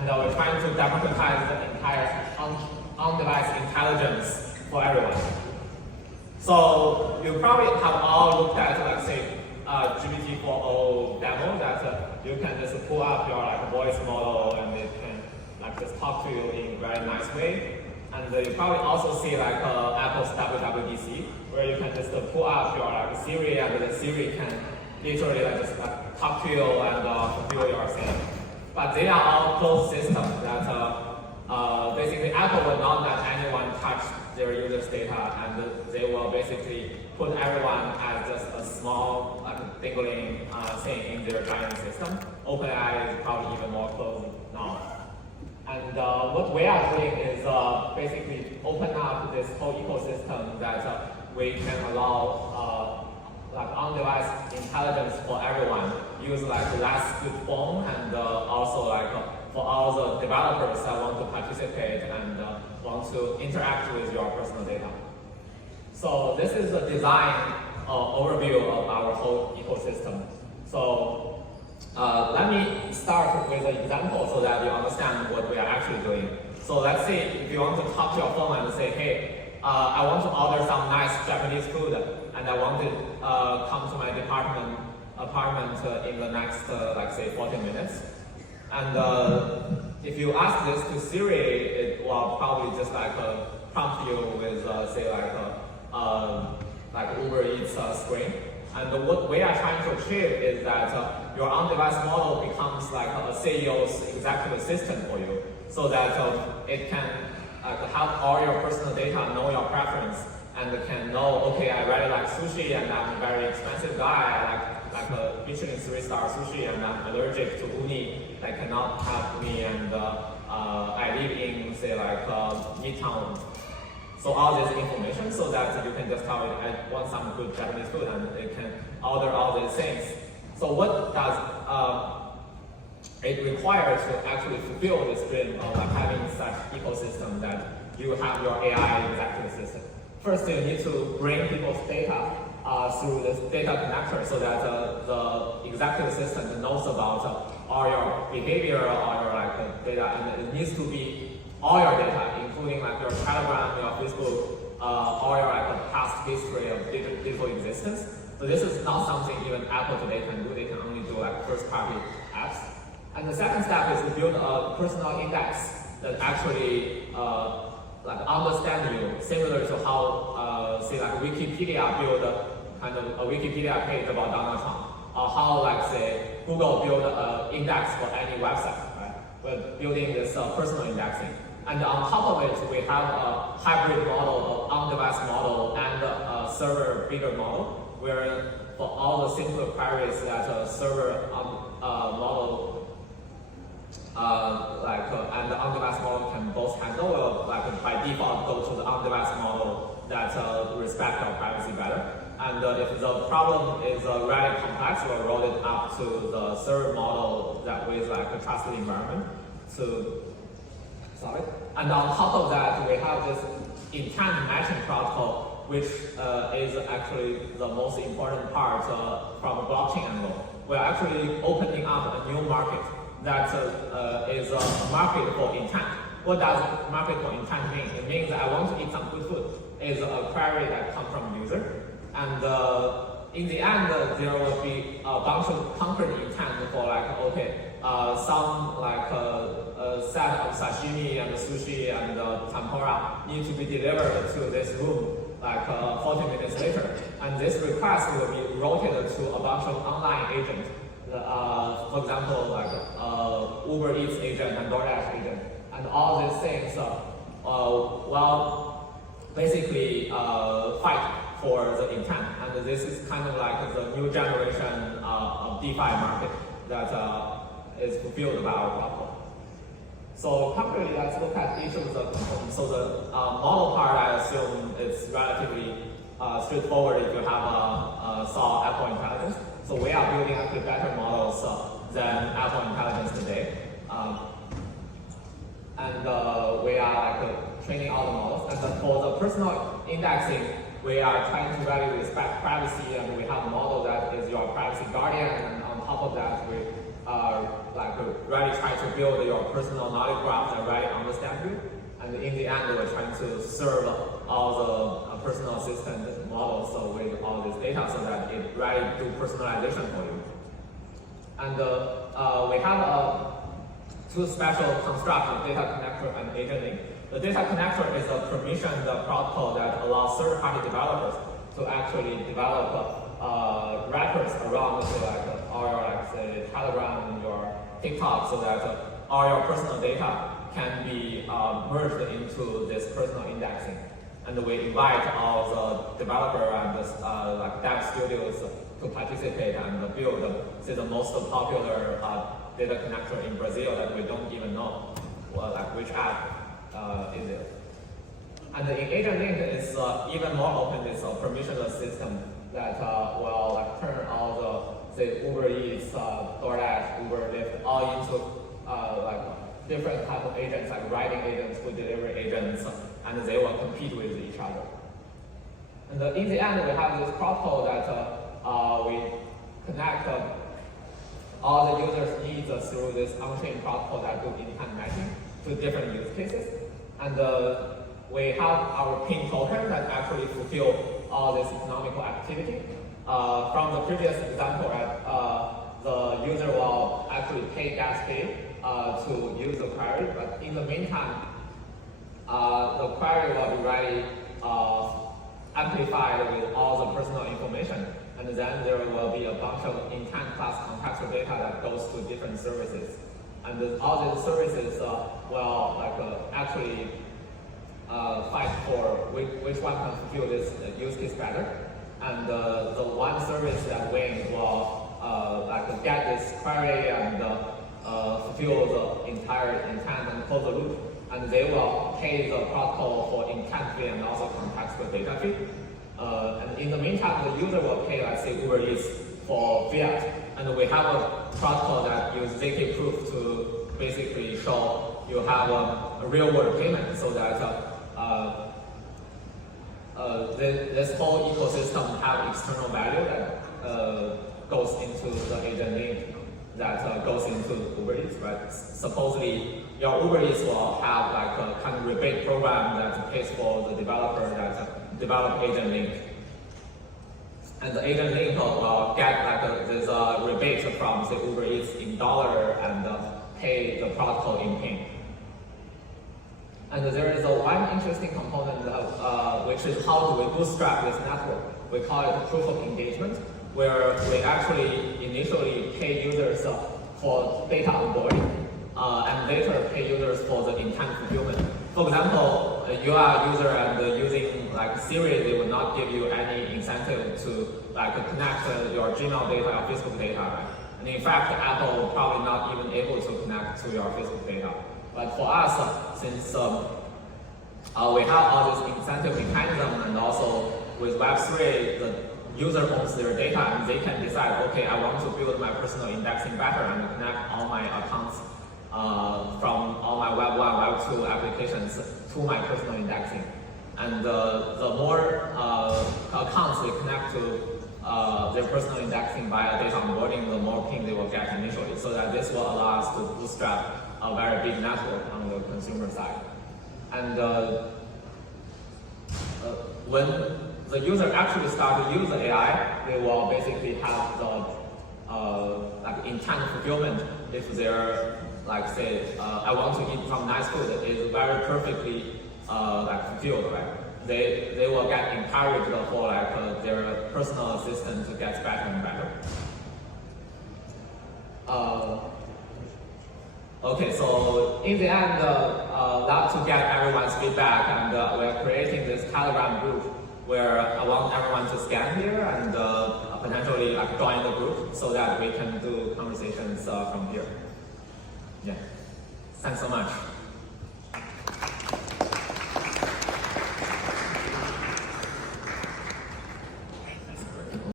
And we're trying to democratize the entire on-device intelligence for everyone. So you probably have all looked at, like, say, GPT-4o demo that you can just pull up your voice model and it can just talk to you in a very nice way. And you probably also see Apple's WWDC, where you can just pull up your Siri, and the Siri can literally just talk to you and fulfill your thing. But they are all closed systems that basically Apple will not let anyone touch their users' data, and they will basically put everyone as just a small dangling thing in their giant system. OpenAI is probably even more closed now. And what we are doing is basically open up this whole ecosystem that we can allow on-device intelligence for everyone. Use less good phone, and also for all the developers that want to participate and want to interact with your personal data. So this is a design overview of our whole ecosystem. So let me start with an example so that you understand what we are actually doing. So let's say if you want to talk to your phone and say, hey, I want to order some nice Japanese food, and I want to come to my apartment in the next, say 40 minutes. And if you ask this to Siri, it will probably just prompt you with say Uber Eats screen. And what we are trying to achieve is that your on-device model becomes like a CEO's executive assistant for you, so that it can have all your personal data, know your preference, and can know, okay, I really like sushi, and I'm a very expensive guy, I like a Michelin 3-star sushi, and I'm allergic to uni, that cannot have me, and I live in, say, Midtown. So all this information, so that you can just tell it, I want some good Japanese food, and it can order all these things. So what does it require to actually fulfill this dream of having such ecosystem that you have your AI executive assistant? First, you need to bring people's data through this data connector, so that the executive assistant knows about all your behavior, all your data, and it needs to be all your data, including your Telegram, your Facebook, all your past history of digital existence. So this is not something even Apple today can do. They can only do first-party apps. And the second step is to build a personal index that actually understand you, similar to how say Wikipedia build a Wikipedia page about Donald Trump, or how say Google build an index for any website, right? We're building this personal indexing. And on top of it, we have a hybrid model, an on-device model, and a server bigger model, where for all the simpler queries that a server model and the on-device model can both handle, by default go to the on-device model that respect our privacy better. And if the problem is really complex, we'll roll it up to the server model that with a trusted environment to solve it. And on top of that, we have this intent matching protocol, which is actually the most important part from a blockchain angle. We're actually opening up a new market that is a market for intent. What does market for intent mean? It means that I want to eat some good food. It's a query that comes from a user. And in the end, there will be a bunch of concrete intent for some set of sashimi and sushi and tempura need to be delivered to this room 40 minutes later. And this request will be routed to a bunch of online agents. For example, Uber Eats agent and DoorDash agent. And all these things basically fight for the intent. And this is kind of the new generation of DeFi market that is fulfilled by our platform. So concretely, let's look at each of the components. So the model part, I assume, is relatively straightforward if you have a solid Apple Intelligence. So we are building actually better models than Apple Intelligence today. And we are training all the models. And for the personal indexing, we are trying to really respect privacy, and we have a model that is your privacy guardian, and on top of that, we like really try to build your personal knowledge graph that really understand you. And in the end, we're trying to serve all the personal assistant models with all this data so that it really do personalization for you. And we have two special constructs, data connector and agent link. The data connector is a permissioned protocol that allows third-party developers to actually develop wrappers around all your say Telegram, your TikTok, so that all your personal data can be merged into this personal indexing. And we invite all the developer and dev studios to participate and build the most popular data connector in Brazil that we don't even know which app is it. And in Agent Link is even more open. It's a permissionless system that will turn all the Uber Eats, DoorDash, Uber, Lyft all into different type of agents, like riding agents, food delivery agents, and they will compete with each other. And in the end, we have this protocol that we connect all the users' needs through this on-chain protocol that do intent matching to different use cases. And we have our pin token that actually fulfill all this economical activity. From the previous example, the user will actually pay gas fee to use the query, but in the meantime, the query will be really amplified with all the personal information, and then there will be a bunch of intent plus contextual data that goes to different services. And all these services will actually fight for which one can fulfill this use case better. And the one service that wins will get this query and fulfill the entire intent and close the loop. And they will pay the protocol for intent fee and also contextual data fee. And in the meantime, the user will pay, let's say, Uber Eats for fiat. And we have a protocol that uses ZK proof to basically show you have a real-world payment, so that this whole ecosystem have external value that goes into the agent link that goes into Uber Eats, right? Supposedly, your Uber Eats will have a kind of rebate program that pays for the developer that develop agent link. And the agent link will get this rebate from the Uber Eats in dollar and pay the protocol in pin. And there is one interesting component which is how do we bootstrap this network. We call it proof of engagement, where we actually initially pay users for data onboarding and later pay users for the intent fulfillment. For example, you are a user and using Siri, they will not give you any incentive to connect your Gmail data or Facebook data. Right? And in fact, Apple will probably not even able to connect to your Facebook data. But for us, since we have all this incentive mechanism, and also with Web3, the user owns their data and they can decide, okay, I want to build my personal indexing better and connect all my accounts from all my Web 1, Web 2 applications to my personal indexing. And the more accounts they connect to their personal indexing via data onboarding, the more ping they will get initially. So that this will allow us to bootstrap a very big network on the consumer side. And when the user actually start to use the AI, they will basically have the intent fulfillment. If they're say, I want to eat some nice food, it is very perfectly fulfilled, right? They will get encouraged for their personal assistant to get better and better. Okay, so in the end, love to get everyone's feedback, and we're creating this Telegram group where I want everyone to scan here and potentially join the group so that we can do conversations from here. Yeah, thanks so much.